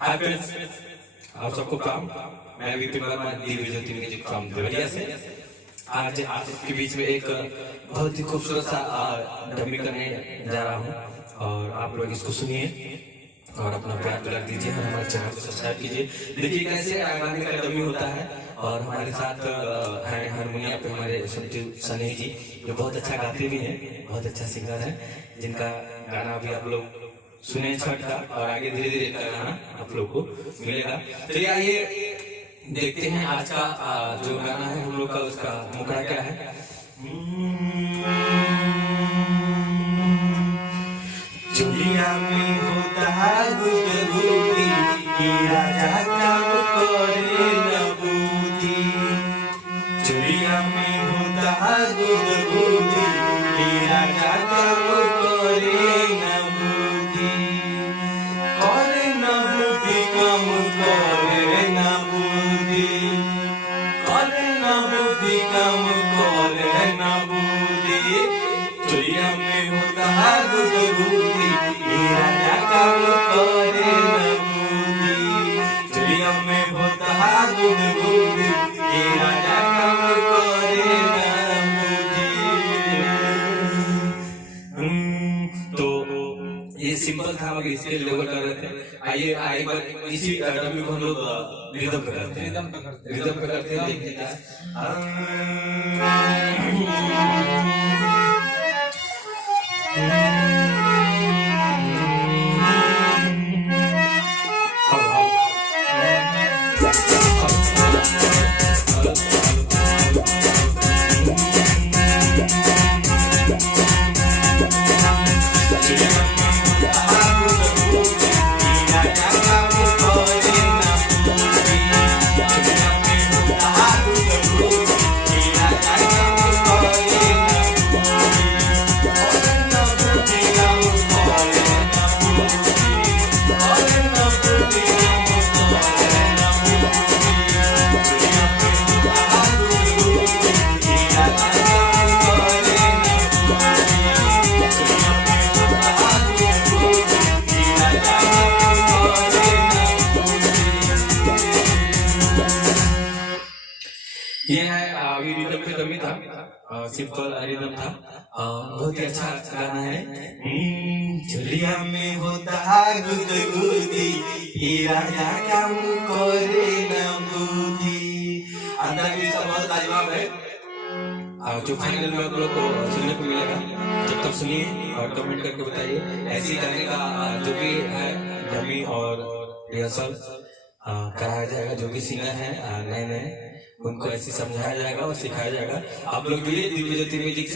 Hi friends, आप सबको प्रणाम। मैं विपिन वर्मा दिव्य ज्योति म्यूजिक फ्रॉम देवरिया से आज आपके बीच में एक बहुत ही खूबसूरत सा डमी करने जा रहा हूँ और आप लोग इसको सुनिए और अपना प्यार दुलार दीजिए और हमारे चैनल को सब्सक्राइब कीजिए। देखिए कैसे गाने का डमी होता है। और हमारे साथ हैं हारमोनिया पे हमारे सनी जी, जो बहुत अच्छा गाते भी हैं, बहुत अच्छा सिंगर है, जिनका गाना भी आप लोग सुने छठ का और आगे धीरे धीरे गाना आप लोग को मिलेगा। तो आइए देखते हैं आज का जो गाना है हम लोग का, उसका मुखड़ा क्या है। चुलिया में होता है गुदगुदी, राजा काम करे नबूदी। चुलिया में होता है गुदगुदी, राजा काम करे नबूदी। करे नबूदी काम करे नबूदी, करे नबूदी काम करे नबूदी। चुलिया में होता है गुदगुदी, राजा काम करे नबूदी। चुलिया में होता है गुदगुदी, राजा काम करे नबूदी। तो ये सिंपल था, मगर इसके लेवल कर रहे थे। आइए एक बार इसी डब्ल्यू को हम लोग रिदम पे करते हैं, रिदम पे करते हैं। देखिए ये है अभी रिदम पे डमी था, सिंपल रिदम था, बहुत ही अच्छा गाना है। चुलिया में होता है गुदगुदी, राजा काम करे नबूदी। अंदर भी सब बहुत लाजवाब है, जो फाइनल में आप लोग को सुनने को मिलेगा। जब तक सुनिए और कमेंट करके बताइए। ऐसे गाने का जो भी है डमी और रिहर्सल कराया जाएगा। जो भी सिंगर है नए नए, उनको ऐसे समझाया जाएगा और सिखाया जाएगा। आप लोग जुड़िए दिव्य ज्योति म्यूजिक से।